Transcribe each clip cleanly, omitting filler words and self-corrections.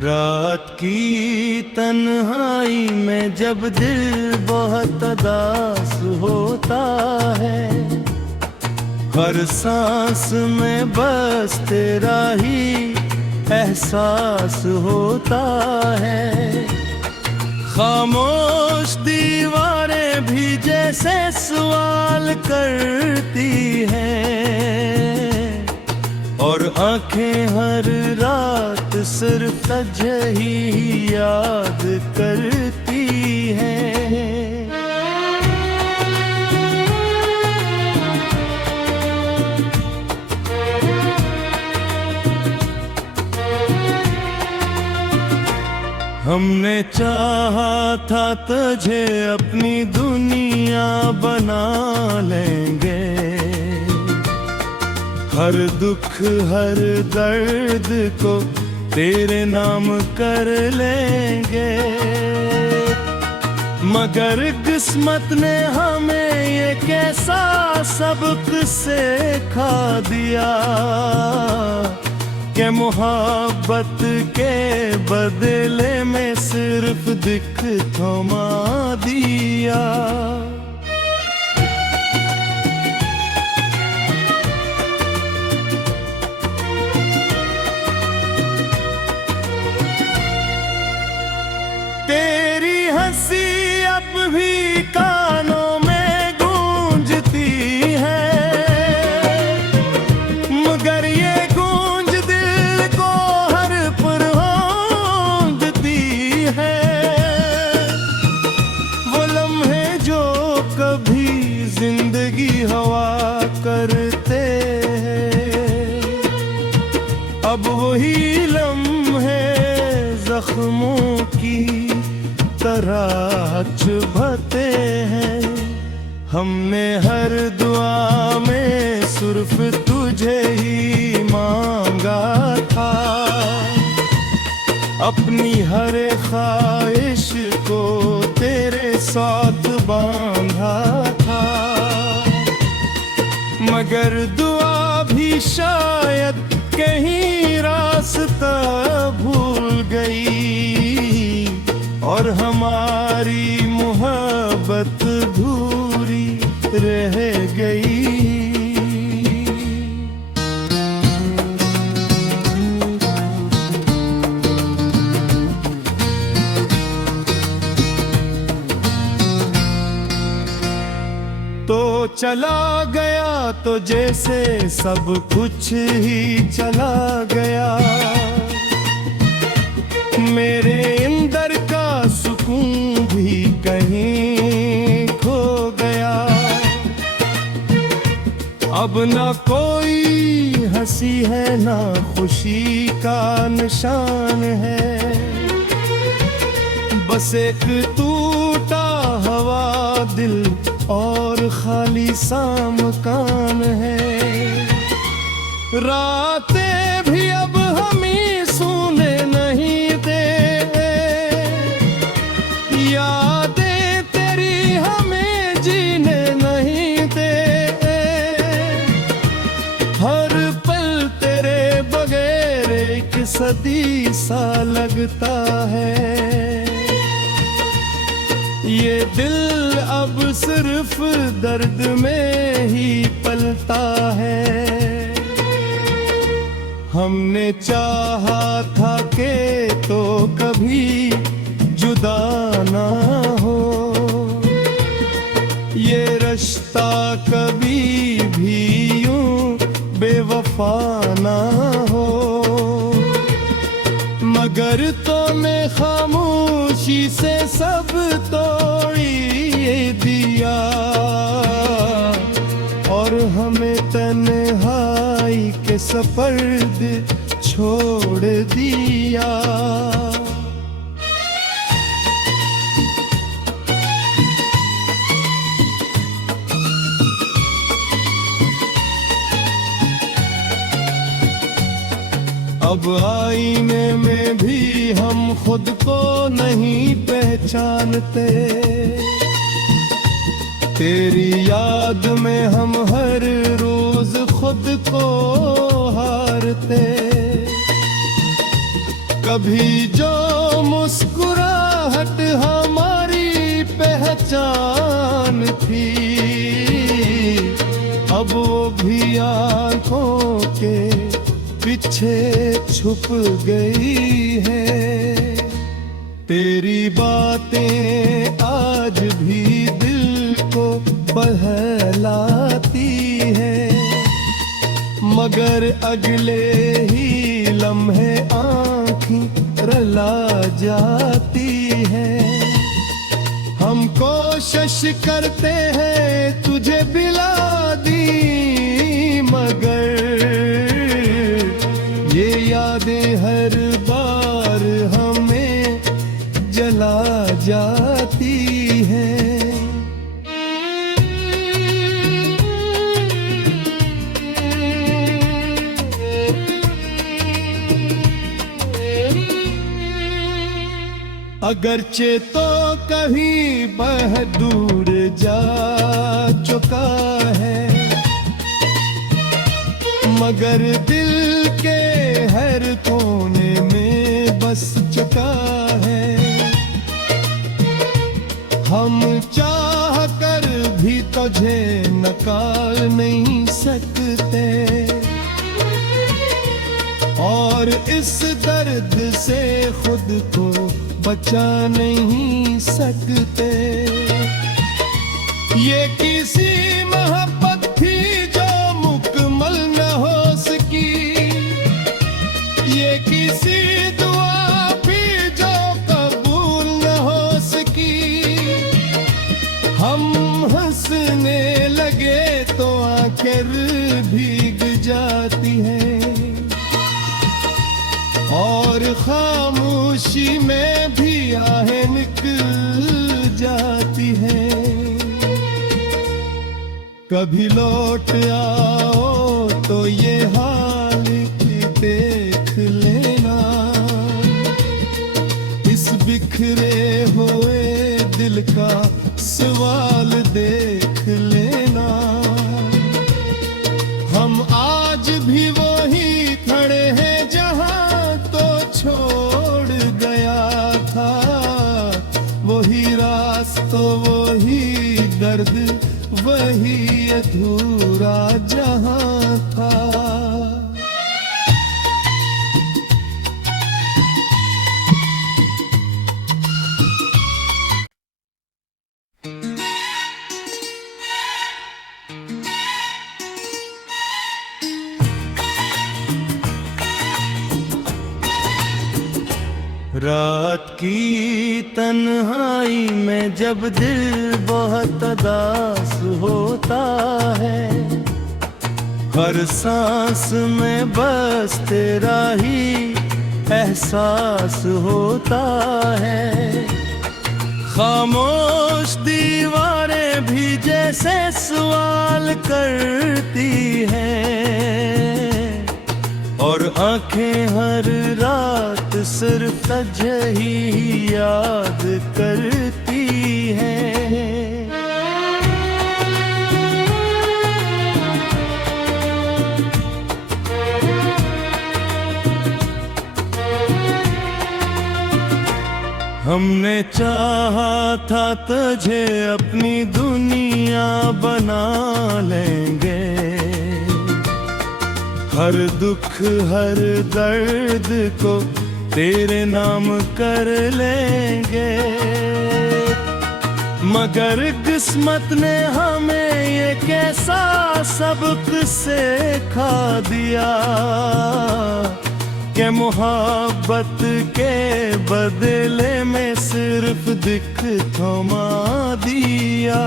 रात की तन्हाई में जब दिल बहुत उदास होता है, हर सांस में बस तेरा ही एहसास होता है। खामोश दीवारें भी जैसे सवाल करती हैं, और आंखें हर रात सिर्फ तुझे ही याद करती हैं। हमने चाहा था तुझे अपनी दुनिया बना लेंगे, हर दुख हर दर्द को तेरे नाम कर लेंगे। मगर किस्मत ने हमें ये कैसा सबक सिखा दिया कि मोहब्बत के बदले में सिर्फ दिख थमा दिया। तेरी हंसी अब भी कानों में गूंजती है, मगर ये गूंज दिल को हर पल होंदती है। वो लम्हे जो कभी जिंदगी हवा करते हैं, अब वही लम्हे जख्मों की तरह चुभते हैं। हमने हर दुआ में सिर्फ तुझे ही मांगा था, अपनी हर ख्वाहिश को तेरे साथ बांधा था। मगर दुआ भी शायद कहीं रास्ता भूल गई, और हमारी मोहब्बत अधूरी रह गई। तो चला गया तो जैसे सब कुछ ही चला गया, मेरे अंदर का सुकून भी कहीं खो गया। अब ना कोई हंसी है ना खुशी का निशान है, बस एक टूटा हवा दिल और खाली सा मकान है। रातें भी अब हमें सोने नहीं दे, यादें तेरी हमें जीने नहीं दे। हर पल तेरे बगैर एक सदी सा लगता है। ये दिल अब सिर्फ दर्द में ही पलता है। हमने चाहा था कि तो कभी जुदा ना हो, ये रिश्ता कभी भी यूं बेवफा ना हो। मगर तो मैं खामोशी से सब तोड़ी दिया, और हमें तन्हाई के सपर्द छोड़ दिया। अब आईने में भी हम खुद को नहीं पहचानते, तेरी याद में हम हर रोज खुद को हारते। कभी जो मुस्कुराहट हमारी पहचान थी, अब वो भी आंखों के पीछे छुप गई है। तेरी बातें आज भी दिल को बहलाती है, मगर अगले ही लम्हे आँखें रला जाती है। हम कोशिश करते हैं तुझे बिला दी, मगर ये यादें हर बार हमें जला जाती हैं। अगरचे तो कहीं बह दूर जा चुका है, मगर दिल के हर कोने में बस चुका है। हम चाह कर भी तुझे निकाल नहीं सकते, और इस दर्द से खुद को बचा नहीं सकते। ये किसी मोहब्बत थी जो मुकम्मल न हो सकी, ये किसी दुआ भी जो कबूल न हो सकी। हम हंसने लगे तो आंखें भीग जाती हैं, और खामोशी में भी आहें निकल जाती हैं। कभी लौट आओ तो ये हाल देख लेना, इस बिखरे हुए दिल का सवाल देख लेना। हम आज भी वही खड़े हैं जहां तो छोड़ गया था, वही रास्ता वही दर्द वही अधूरा जहां था। रात की तन्हाई में जब दिल बहुत उदास होता है, हर सांस में बस तेरा ही एहसास होता है। खामोश दीवारें भी जैसे सवाल करती हैं, और आंखें हर रात सिर्फ तुझे ही याद करती हैं। हमने चाहा था तुझे अपनी दुनिया बना लेंगे, हर दुख हर दर्द को तेरे नाम कर लेंगे। मगर किस्मत ने हमें ये कैसा सबक सिखा दिया, कि मोहब्बत के बदले में सिर्फ दिख थमा दिया।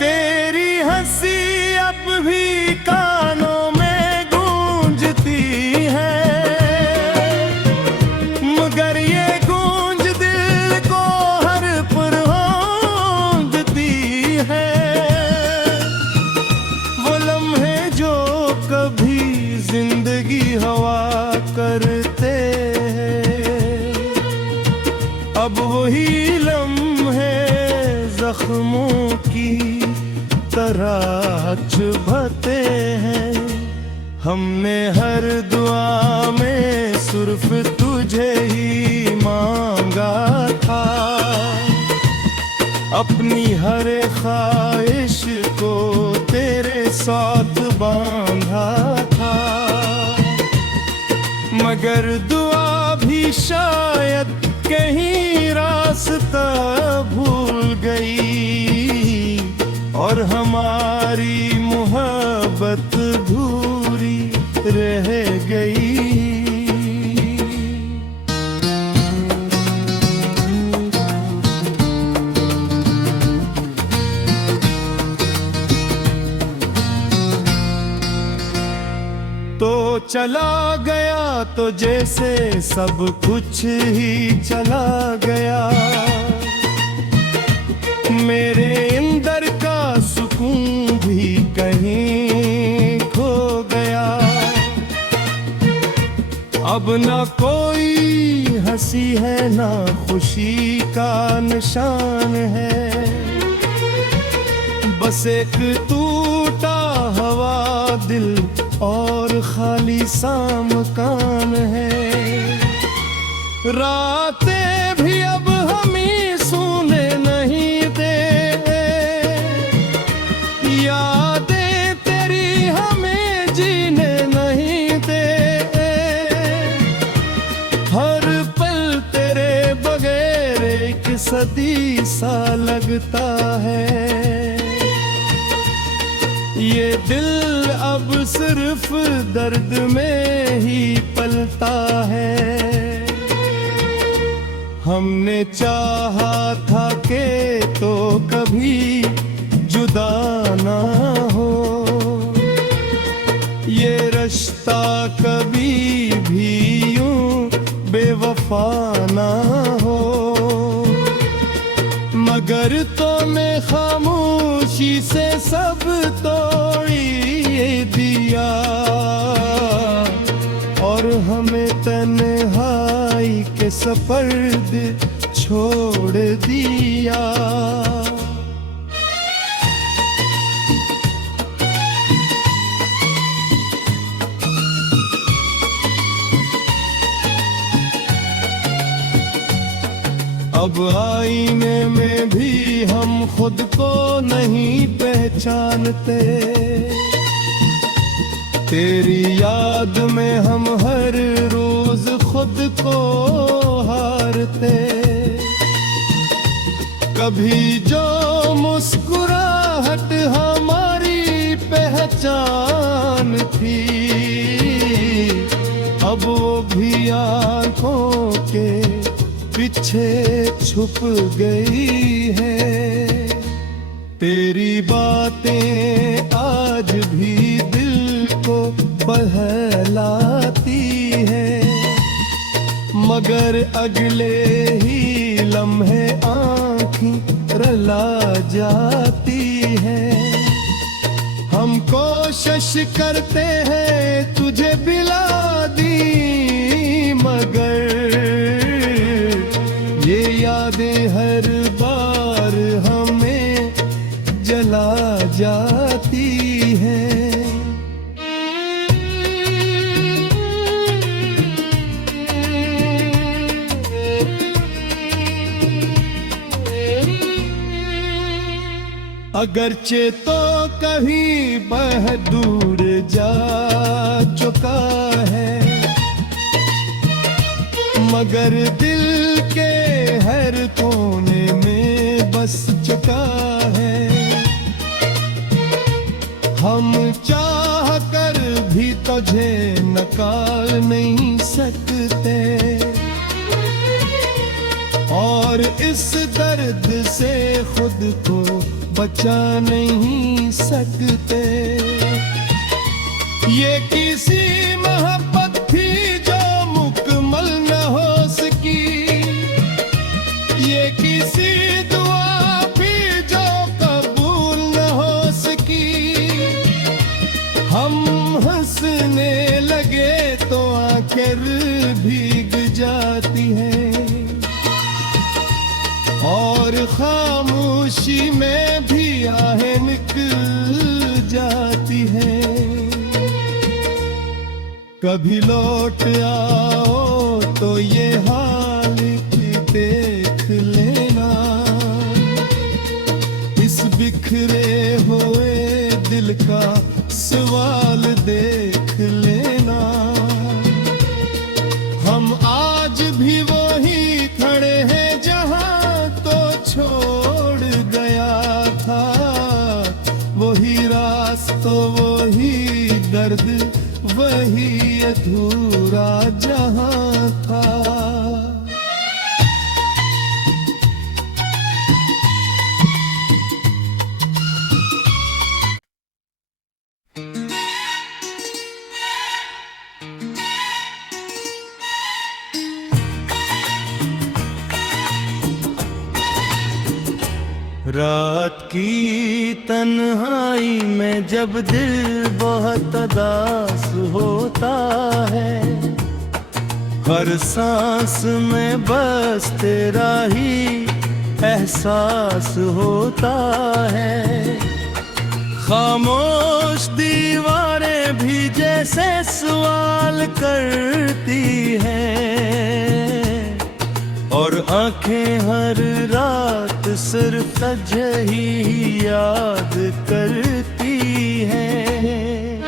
तेरी हंसी अब भी कानों में गूंजती है, मगर ये गूंज दिल को हर पल होंदती है। वो लम्हे जो कभी जिंदगी हवा करते हैं, अब वही लम्हे तरह चुभते हैं। हमने हर दुआ में सिर्फ तुझे ही मांगा था, अपनी हर ख्वाहिश को तेरे साथ बांधा था। मगर दुआ भी शायद कहीं रास्ता भूल गई, और हमारी मोहब्बत अधूरी रह गई। तो चला गया तो जैसे सब कुछ ही चला गया, मेरे अंदर का सुकून भी कहीं खो गया। अब ना कोई हंसी है ना खुशी का निशान है, बस एक टूटा हुआ दिल और खाली सा मकान है। रातें भी अब हमें सोने नहीं दे, यादें तेरी हमें जीने नहीं दे। हर पल तेरे बगैर एक सदी सा लगता है। ये दिल अब सिर्फ दर्द में ही पलता है। हमने चाहा था कि तो कभी जुदा ना हो, ये रिश्ता कभी भी यूं बेवफा ना हो। मगर तो मैं खामोशी से सब तोड़ी दिया, और हमें तन्हाई के सपर्द छोड़ दिया। अब आईने में भी हम खुद को नहीं पहचानते, तेरी याद में हम हर रोज खुद को हारते। कभी जो मुस्कुराहट हमारी पहचान थी, अब वो भी आंखों के पीछे छुप गई है। तेरी बातें आज भी दिल को बहलाती है, मगर अगले ही लम्हे आँखें रला जाती है। हम कोशिश करते हैं तुझे बिला दी, मगर ये यादें हर बार हमें जला जाती हैं। अगरचे तो कहीं बह दूर जा चुका है, मगर दिल के हर कोने में बस चुका है। हम चाह कर भी तुझे निकाल नहीं सकते, और इस दर्द से खुद को बचा नहीं सकते। ये किसी मोहब्बत थी जो मुकम्मल न हो सकी, ये किसी दुआ भी जो कबूल न हो सकी। हम हंसने लगे तो आंखें भीग जाती हैं, और खामोशी में भी आहें निकल कभी लौट आओ तो ये हाल भी देख लेना, इस बिखरे हुए दिल का सवाल देख लेना। हम आज भी वही खड़े हैं जहां तो छोड़ गया था, वही रास्ता वही दर्द वही अधूरा जहां था। रात की तन्हाई में जब दिल बहुत उदास होता है, हर सांस में बस तेरा ही एहसास होता है। खामोश दीवारें भी जैसे सवाल करती हैं, और आंखें हर रात सिर्फ तुझे ही याद करती हैं।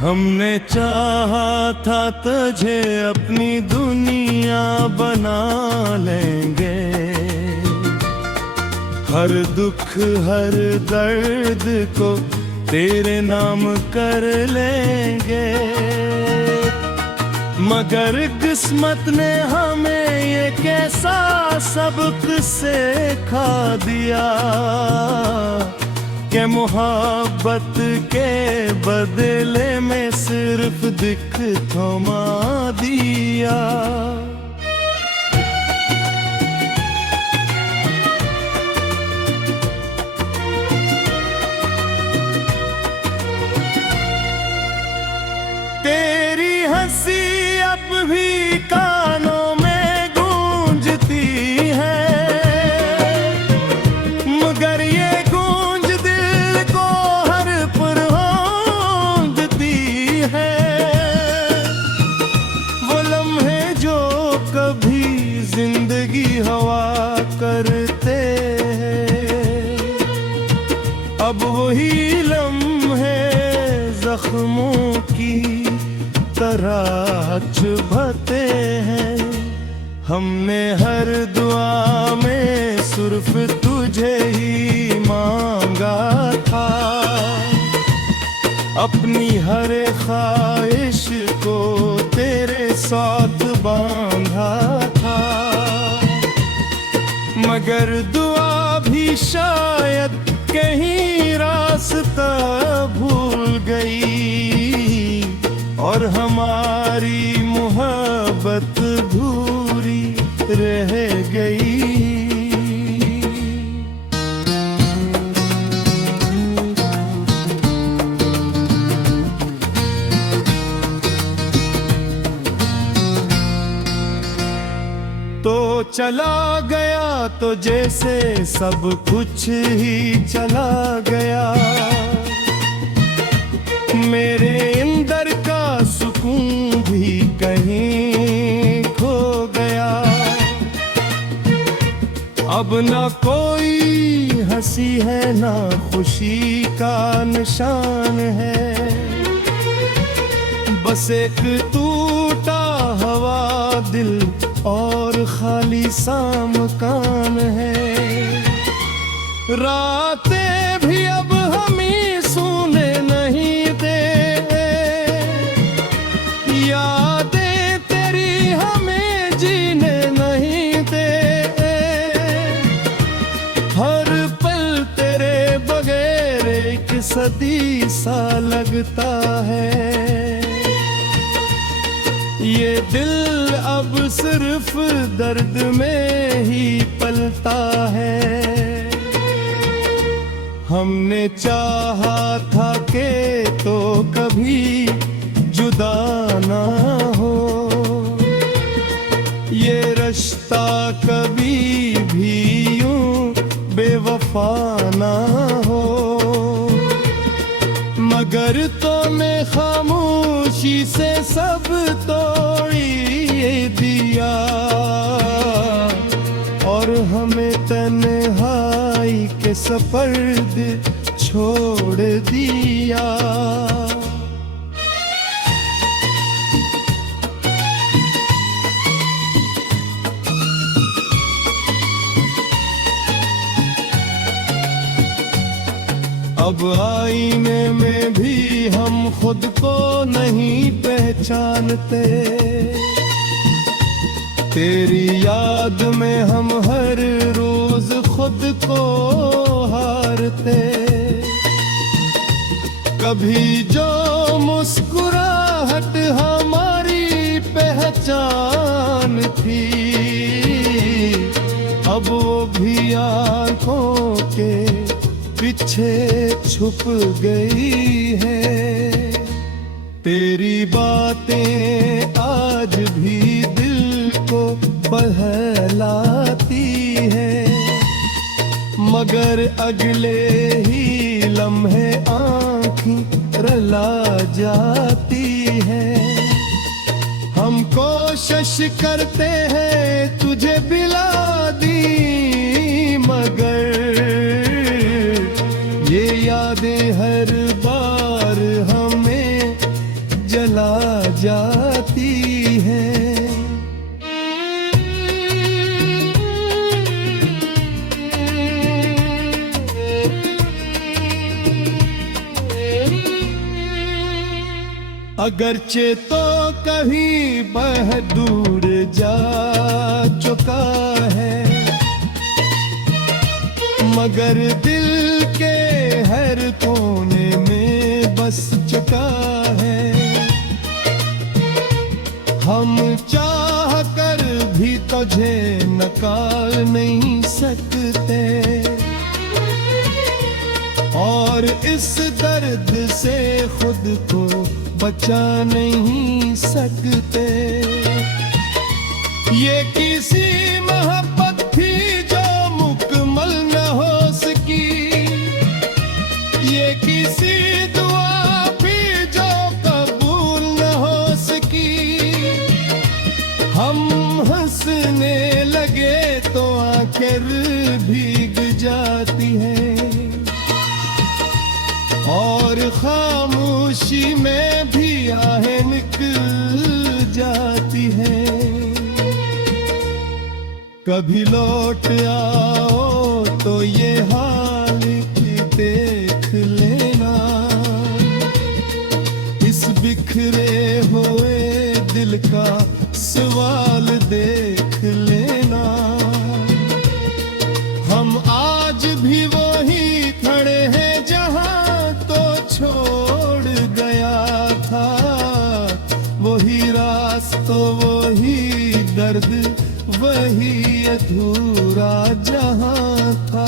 हमने चाहा था तुझे अपनी दुनिया बना लेंगे, हर दुख हर दर्द को तेरे नाम कर लेंगे। मगर किस्मत ने हमें ये कैसा सबक सिखा दिया कि मोहब्बत के बदले में सिर्फ दिख थमा दिया। तेरी हंसी अब भी कानों में गूंजती है, मगर ये गूंज दिल को हर पल होंदती है। वो लम्हे जो कभी जिंदगी हवा करते हैं, अब वही लम्हे जख्मों की तरह चुभते हैं। हमने हर दुआ में सिर्फ तुझे ही मांगा था, अपनी हर ख्वाहिश को तेरे साथ बांधा था। मगर दुआ भी शायद कहीं रास्ता भूल गई, और हमारी मोहब्बत अधूरी रह गई। तो चला गया तो जैसे सब कुछ ही चला गया, मेरे अंदर का सुकून भी कहीं खो गया। अब ना कोई हंसी है ना खुशी का निशान है, बस एक टूटा हवा दिल और खाली सा मकान है। रातें भी अब हमें सोने नहीं दे, यादें तेरी हमें जीने नहीं दे। हर पल तेरे बगैर एक सदी सा लगता है। ये दिल अब सिर्फ दर्द में ही पलता है। हमने चाहा था कि तो कभी जुदा ना हो, ये रिश्ता रिश्ता कभी भी यूं बेवफा ना हो, मगर तूने खामोशी से सब तोड़ी दिया और हमें तन्हाई के सपर्द छोड़ दिया। अब आईने में भी हम खुद को नहीं पहचानते, तेरी याद में हम हर रोज खुद को हारते। कभी जो मुस्कुराहट हमारी पहचान थी, अब वो भी आंखों के पीछे छुप गई है। तेरी बातें आज भी दिल को बहलाती है, मगर अगले ही लम्हे आँखें रला जाती है। हम कोशिश करते हैं तुझे बिला दी, मगर ये यादें हर बार हमें जला जाती हैं। अगरचे तो कहीं बह दूर जा चुका है, मगर दिल के हर कोने में बस चुका है। हम चाह कर भी तुझे निकाल नहीं सकते और इस दर्द से खुद को बचा नहीं सकते। ये किसी मोहब्बत थी जो मुकम्मल न हो सकी, ये किसी दुआ भी जो कबूल न हो सकी। हम हंसने लगे तो आंखें भीग जाती हैं और खामोशी में भी आहें निकल जाती हैं। कभी लौट आओ तो ये हाल देख लेना, इस बिखरे हुए दिल का सवाल देख लेना। हम आज भी वही खड़े हैं जहां तो छोड़ गया था, वही रास्ता वही दर्द वही अधूरा जहां था।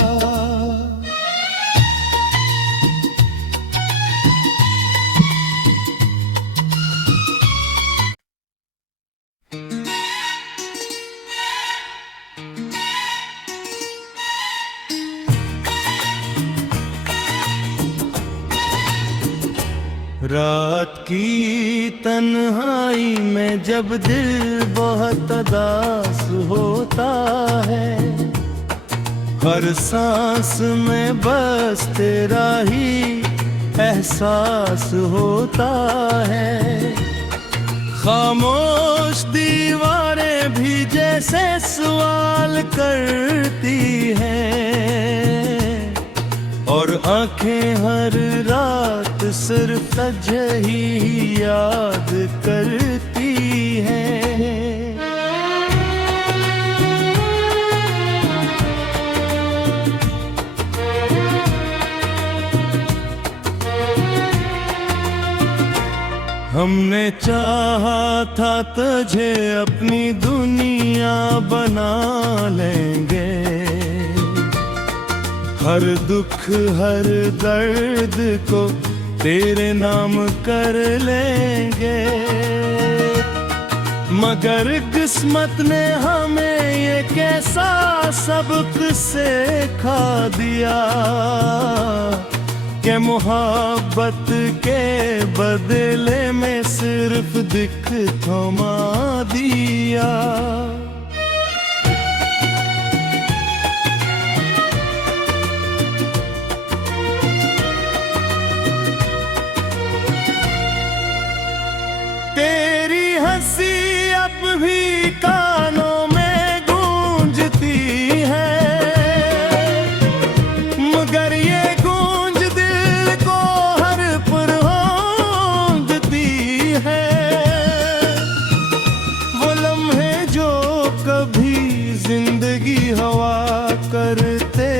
रात की तन्हाई में जब दिल बहुत उदास होता है, हर सांस में बस तेरा ही एहसास होता है। खामोश दीवारें भी जैसे सवाल करती हैं और आंखें हर रात सिर्फ तुझे ही याद करती हैं। हमने चाहा था तुझे अपनी दुनिया बना लेंगे, हर दुख हर दर्द को तेरे नाम कर लेंगे, मगर किस्मत ने हमें ये कैसा सबक सिखा दिया कि मोहब्बत के बदले में सिर्फ दिख थमा दिया। तेरी हंसी अब भी कानों में गूंजती है, मगर ये गूंज दिल को हर पल होंदती है। वो लम्हे जो कभी जिंदगी हवा करते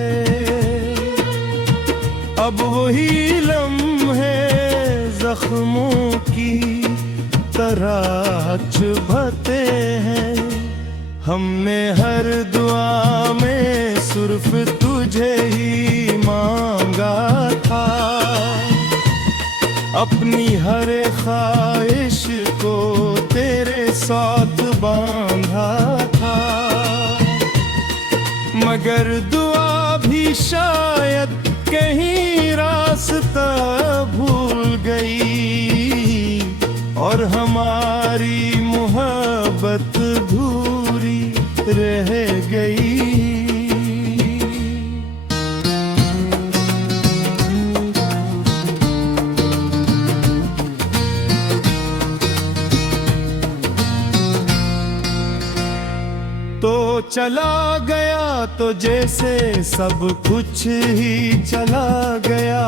हैं, अब वही लम्हे जख्मों की तरह चुभते हैं। हमने हर दुआ में सिर्फ तुझे ही मांगा था, अपनी हर ख्वाहिश को तेरे साथ बांधा था। मगर दुआ भी शायद कहीं रास्ता भूल गई और हमारी मोहब्बत अधूरी रह गई। तो चला गया तो जैसे सब कुछ ही चला गया,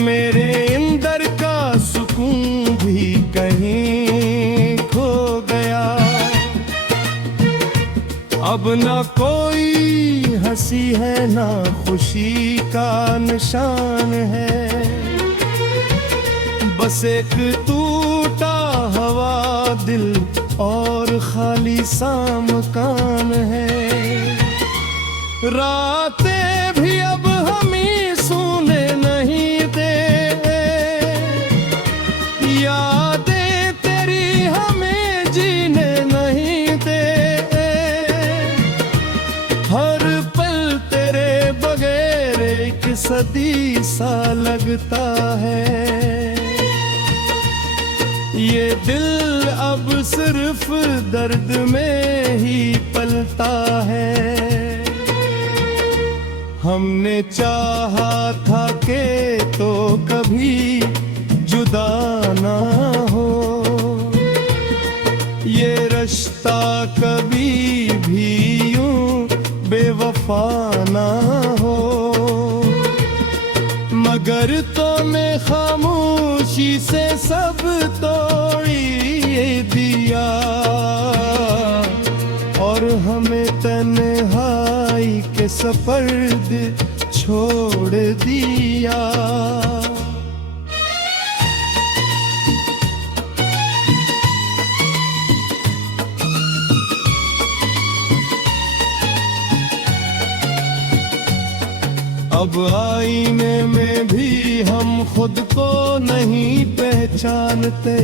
मेरे अंदर का सुकून भी कहीं खो गया। अब ना कोई हंसी है ना खुशी का निशान है, बस एक टूटा हवा दिल और खाली सा मकान है। रातें भी अब हमें सोने नहीं दे, यादें तेरी हमें जीने नहीं दे। हर पल तेरे बगैर एक सदी सा लगता है। ये दिल अब सिर्फ दर्द में ही पलता है। हमने चाहा था कि तो कभी जुदा ना हो, ये रिश्ता कभी भी यूं बेवफा ना हो। मगर तो मैं खामोशी से सब तोड़ी दिया और हमें तन्हाई के सपर्द छोड़ दिया। अब आईने में भी हम खुद को नहीं पहचानते,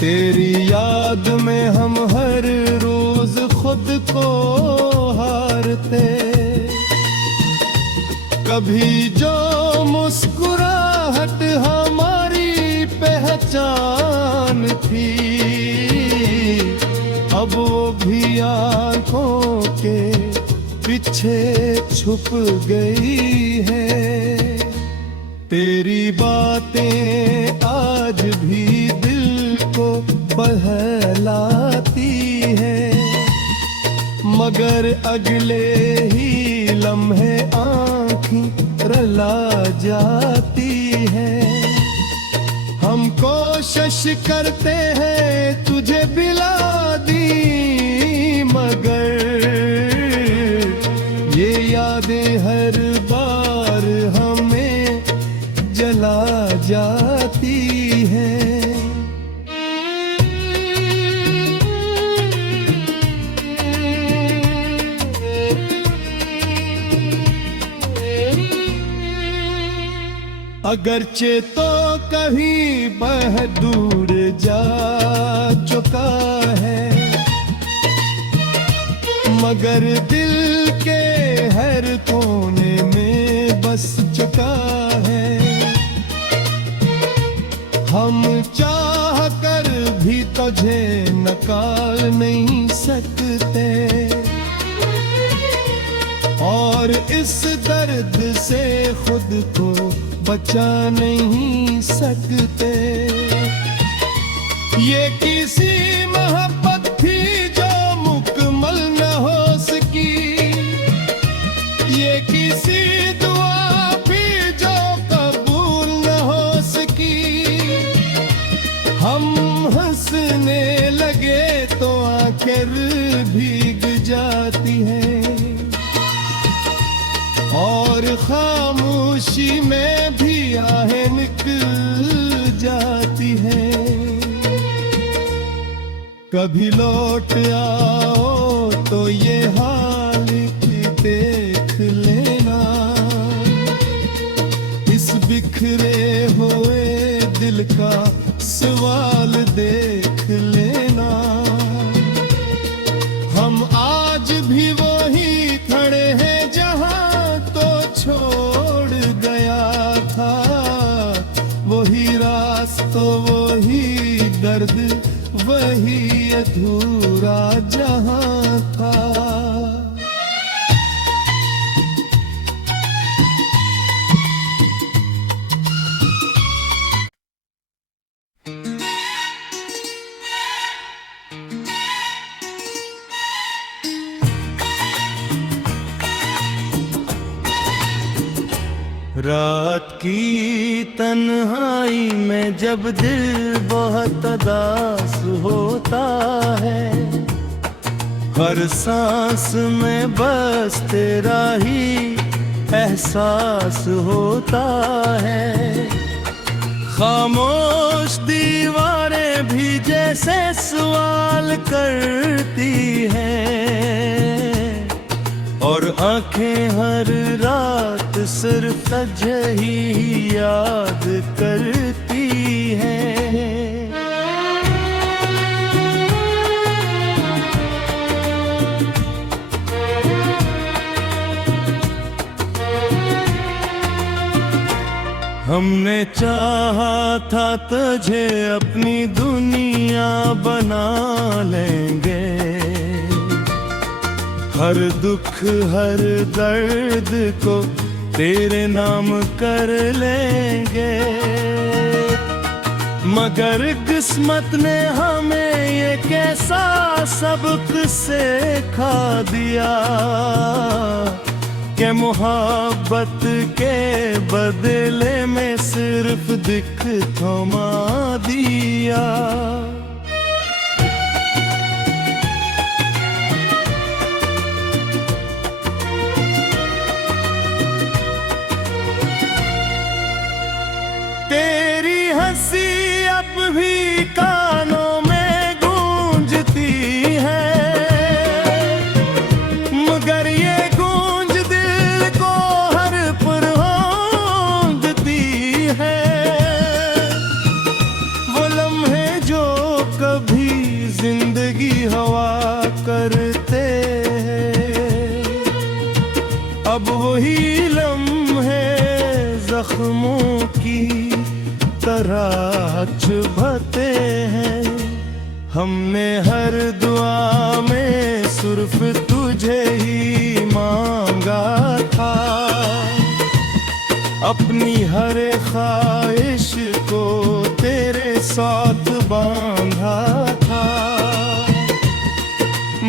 तेरी याद में हम हर रोज खुद को हारते। कभी जो मुस्कुराहट हमारी पहचान थी, अब वो भी आंखों के पीछे छुप गई है। तेरी बातें आज भी दिल को बहलाती है, मगर अगले ही लम्हे आँखें रला जाती है। हम कोशिश करते हैं तुझे बिला दी, मगर ये यादें हर बार हमें जला जाती हैं। अगरचे तो कहीं बह दूर जा चुका है, मगर दिल के हर कोने में बस चुका है। हम चाह कर भी तुझे नकार नहीं सकते, और इस दर्द से खुद को बचा नहीं सकते। ये किसी मोहब्बत थी जो मुकम्मल न हो सकी, ये किसी दुआ भी जो कबूल न हो सकी। हम हंसने लगे तो आंखें भीग जाती हैं, और खामोशी में भी आहें निकल जाती हैं। कभी लौट आओ तो ये हाल देख लेना, इस बिखरे हुए दिल का सवाल देख लेना। हम आज भी वही खड़े हैं जहां तो छोड़ गया था, वही रास्ता वही दर्द वही अधूरा जहां था। रात की तन्हाई में जब दिल बहुत उदास होता है, हर सांस में बस तेरा ही एहसास होता है। खामोश दीवारें भी जैसे सवाल करती हैं, और आंखें हर रात सिर्फ तुझे ही याद करती हैं। हमने चाहा था तुझे अपनी दुनिया बना लेंगे, हर दुख हर दर्द को तेरे नाम कर लेंगे। मगर किस्मत ने हमें ये कैसा सबक सिखा दिया, कि मोहब्बत के बदले में सिर्फ दिख थमा दिया। तेरी हंसी अब भी कानों में गूंजती है, मगर ये गूंज दिल को हर पल होंदती है। वो लम्हे जो कभी जिंदगी हवा करते हैं, अब वही लम्हे जख्मों की तरह चुभते हैं। हमने हर दुआ में सिर्फ तुझे ही मांगा था, अपनी हर ख्वाहिश को तेरे साथ बांधा था।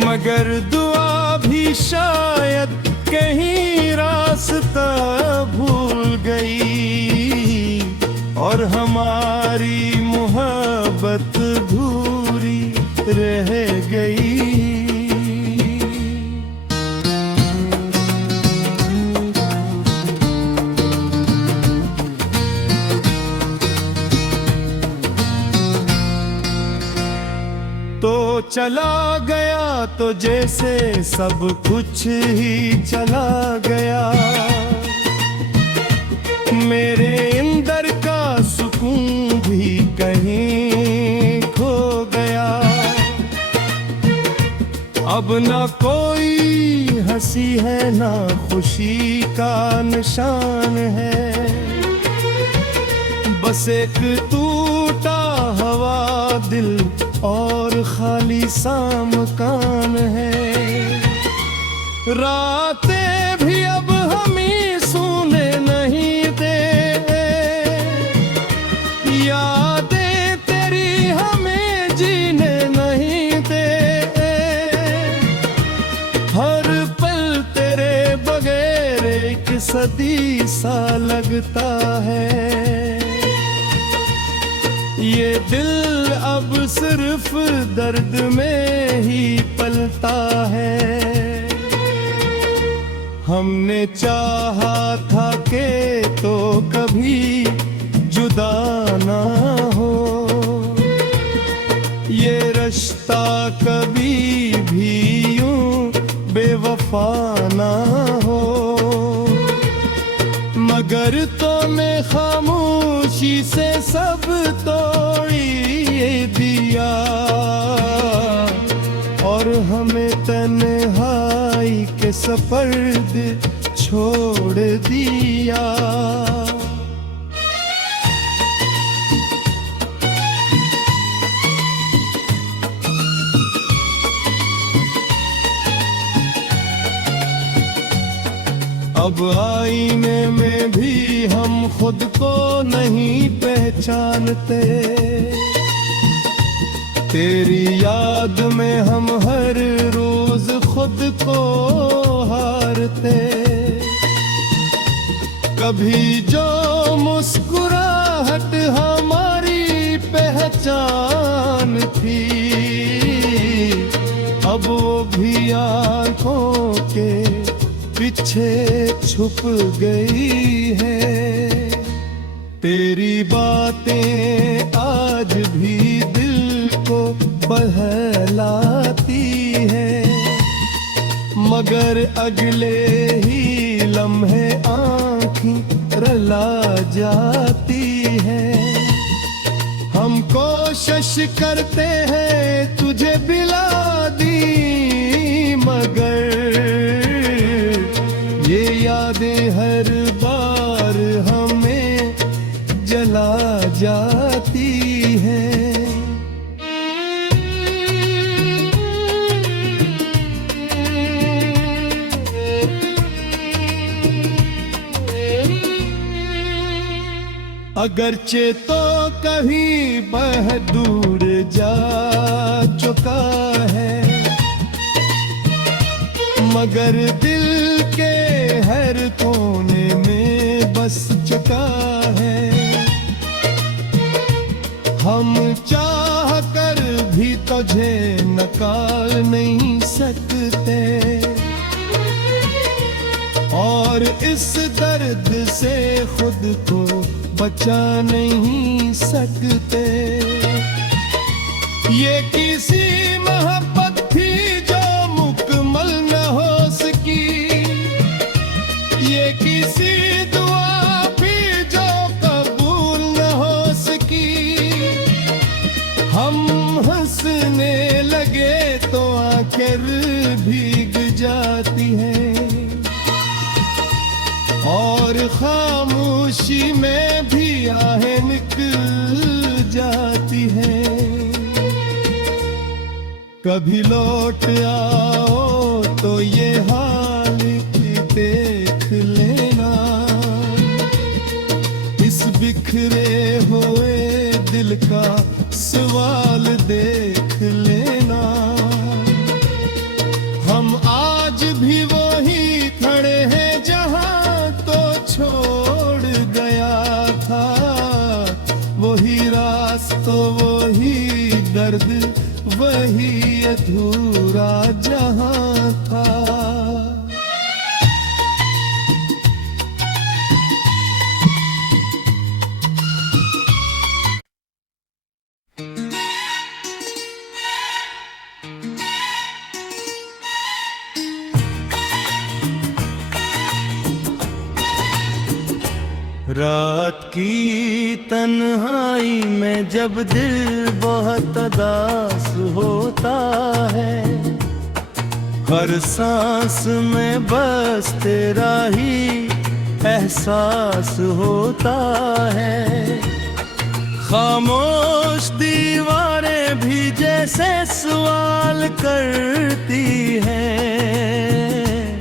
मगर दुआ भी शायद कहीं रास्ता भूल गई, और हमारी मोहब्बत अधूरी रह गई। तो चला गया तो जैसे सब कुछ ही चला गया, मेरे अंदर का सुकून अब ना कोई हंसी है ना खुशी का निशान है, बस एक टूटा हवा दिल और खाली सा मकान है। रातें भी अब हमें सोने नहीं दे, यादें तेरी हमें जीने नहीं दे, हर पल तेरे बगैर एक सदी सा लगता है। ये दिल अब सिर्फ दर्द में ही पलता है। हमने चाहा था कि तो कभी जुदा ना हो, ये रिश्ता कभी भी यूं बेवफा ना हो, मगर तो मैं खामोशी से सब तोड़ी दिया और हमें तन्हाई के सपर्द छोड़ दिया। अब आईने में भी हम खुद को नहीं पहचानते, तेरी याद में हम हर रोज खुद को हारते। कभी जो मुस्कुराहट हमारी पहचान थी, अब वो भी आंखों के पीछे छुप गई है। तेरी बातें आज भी दिल को बहलाती है, मगर अगले ही लम्हे आँखें रला जाती है। हम कोशिश करते हैं तुझे बिला दी, मगर ये यादें हर बार हमें जला जाती हैं। अगरचे तो कभी बह दूर जा चुका है, मगर दिल के हर कोने में बस चुका है। हम चाह कर भी तुझे निकाल नहीं सकते, और इस दर्द से खुद को बचा नहीं सकते। ये किसी मोहब्बत थी जो मुकम्मल न हो सकी, ये किसी दुआ भी जो कबूल न हो सकी। हम हंसने लगे तो आंखें भीग जाती हैं, और खामोशी में भी आहें निकल जाती हैं। कभी लौट आओ तो ये हाल देख लेना, इस बिखरे हुए दिल का सवाल देख लेना। हम आज भी वही खड़े हैं जहां तो छोड़ गया था, वही रास्ता वही दर्द वही अधूरा जहां था। रात की तन्हाई में जब दिल बहुत उदास होता है, हर सांस में बस तेरा ही एहसास होता है। खामोश दीवारें भी जैसे सवाल करती हैं,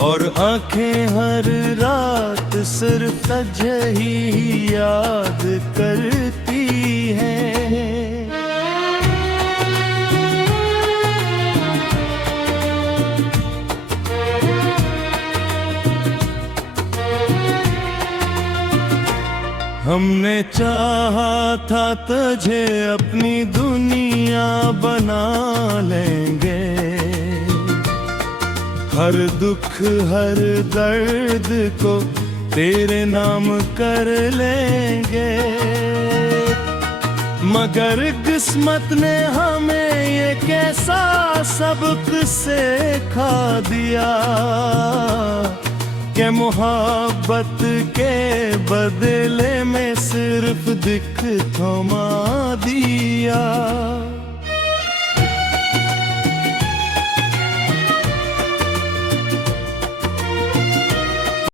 और आंखें हर रात सिर्फ तुझे ही याद करती हैं। हमने चाहा था तुझे अपनी दुनिया बना लेंगे, हर दुख हर दर्द को तेरे नाम कर लेंगे। मगर किस्मत ने हमें ये कैसा सबक सिखा दिया कि मोहब्बत के बदले में सिर्फ दिख थमा दिया।